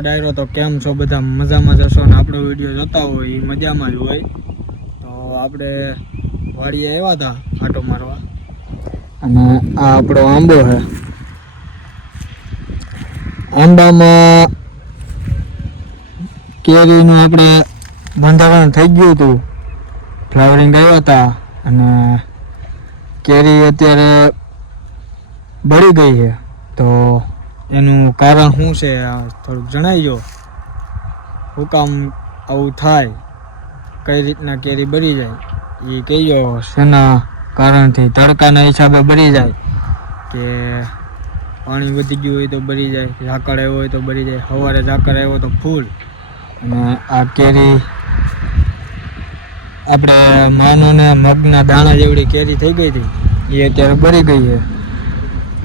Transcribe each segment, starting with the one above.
ડાયરો તો કેમ છો બધા? મજામાં જશો ને આપણો વિડીયો જોતા હોય એ મજામાં જ હોય. તો આપણે વાડીએ આવ્યા હતા આટો મારવા, અને આ આપણો આંબો છે. આંબામાં કેરીનું આપણે બંધારણ થઈ ગયું હતું, ફ્લાવરિંગ આવ્યા હતા, અને કેરી અત્યારે બળી ગઈ છે. તો એનું કારણ શું છે થોડુંક જણાવજો. શું કામ આવું થાય, કઈ રીતના કેરી બળી જાય એ કહેજો. શેના કારણથી? તડકાના હિસાબે બળી જાય, કે પાણી વધી ગયું હોય તો બળી જાય, ઝાકળ આવ્યો હોય તો બળી જાય, સવારે ઝાકળ આવ્યો તો ફૂલ. અને આ કેરી આપણે માનો ને મગના દાણા જેવડી કેરી થઈ ગઈ હતી, એ અત્યારે બળી ગઈ છે,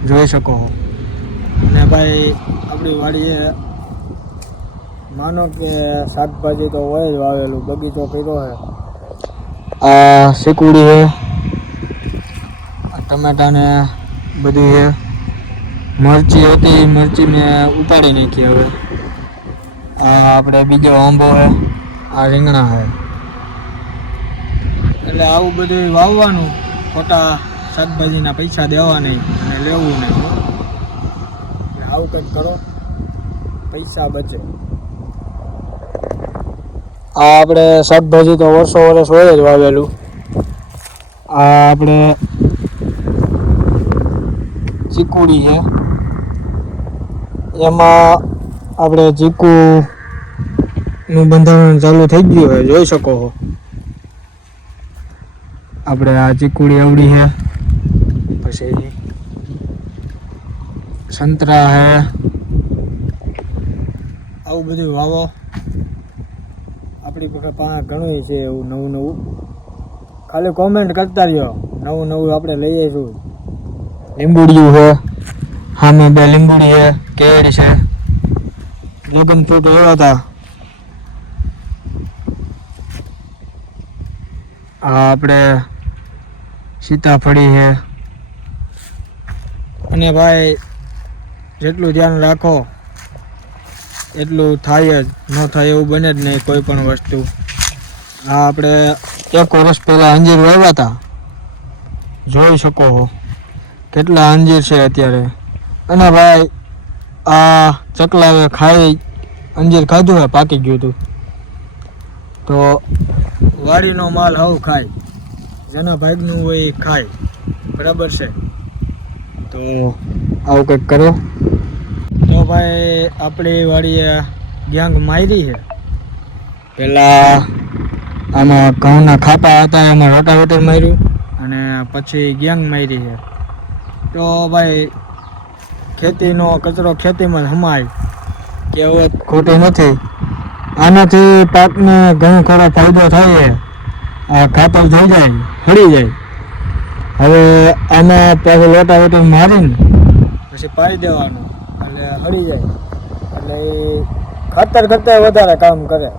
જોઈ શકો. અને ભાઈ આપણી વાડીએ માનો કે શાકભાજી તો હોય જ વાવેલું, બગીચો કર્યો છે. આ શીકુડી છે, આ ટમેટા ને બધી છે. મરચી હતી, મરચી મેં ઉપાડી નાખી. હવે આ આપણે બીજો આંબો છે, આ રીંગણા છે. એટલે આવું બધું વાવવાનું, ખોટા શાકભાજીના પૈસા દેવા નહીં અને લેવું નહીં. એટલે આવું કંઈક કરો, પૈસા બચે. આ આપણે શાકભાજી તો વર્ષો વર્ષ હોય જ વાવેલું. આ આપણે ચીકુડી છે, એમાં આપણે ચીકુનું બંધારણ ચાલુ થઈ ગયું છે, જોઈ શકો છો. આપણે આ ચીકુડી આવડી છે, પછી સંતરા છે. આવું બધું વાવો. આપણી પાસે ઘણું છે એવું નવું નવું. ખાલી કોમેન્ટ કરતા રહ્યો, નવું નવું આપણે લઈ આવીશું. લીંબુડિયું છે, સામે બે લીંબુડી છે, કેળ છે, લગન ફ્રૂટ એવા હતા. આ આપણે સીતાફળી છે. અને ભાઈ જેટલું ધ્યાન રાખો એટલું થાય જ, ન થાય એવું બને જ નહીં કોઈ પણ વસ્તુ. આ આપણે 1 વર્ષ પહેલાં અંજીર વાવ્યા હતા, જોઈ શકો છો કેટલા અંજીર છે અત્યારે. અને ભાઈ આ ચકલાવે ખાઈ અંજીર ખાધું હોય, પાકી ગયું હતું. તો વાડીનો માલ હવ ખાય, જેના ભાગનું હોય એ ખાય, બરાબર છે. તો આવું કંઈક કરો. તો ભાઈ આપણી વાડીએ ગ્યાંગ મારી છે. પહેલાં આમાં ઘઉંના ખાપા હતા, એમાં રોટાવેટર માર્યું, અને પછી ગ્યાંગ મારી છે. તો ભાઈ ખેતીનો કચરો ખેતીમાં હમાય, કહેવત ખોટી નથી. આનાથી પાકને ઘણો ખરો ફાયદો થાય છે. આ ખાતર થઈ જાય, હળી જાય. હવે આમાં પાછું રોટાવેટર મારીને પછી પાઈ દેવાનું, એટલે હળી જાય. એટલે એ ખાતર કરતાં વધારે કામ કરે,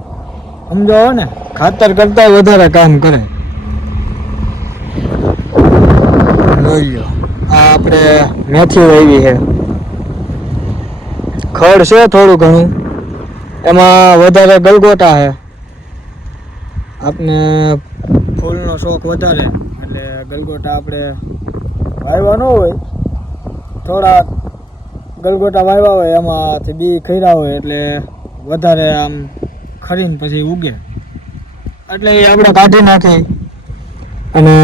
સમજો ને? ખાતર કરતાં વધારે કામ કરે. જોઈ લો, આ આપણે મેથી વાવી છે. ખડ છે થોડું ઘણું, એમાં વધારે ગલગોટા છે. આપણે ફૂલનો શોખ વધારે, એટલે ગલગોટા આપણે વાવ્યા ન હોય, થોડા ગલગોટા વાવ્યા હોય, એમાંથી બી ખર્યા હોય, એટલે વધારે આમ ખરીને પછી ઉગે. એટલે એ આપણે કાઢી નાખી, અને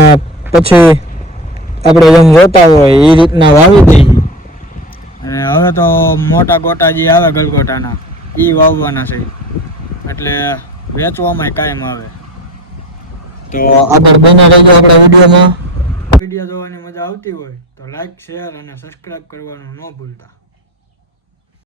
પછી આપણે જેમ જોતા હોય એ રીતના વાવી દઈએ. અને હવે તો મોટા ગોટા જે આવે ગલગોટાના, એ વાવવાના છે, એટલે વેચવામાં કાયમ આવે. તો આગળ બને રહેજો આપણા વિડીયોમાં. વિડીયો જોવાની મજા આવતી હોય તો લાઈક, શેર અને સબસ્ક્રાઈબ કરવાનું ન ભૂલતા.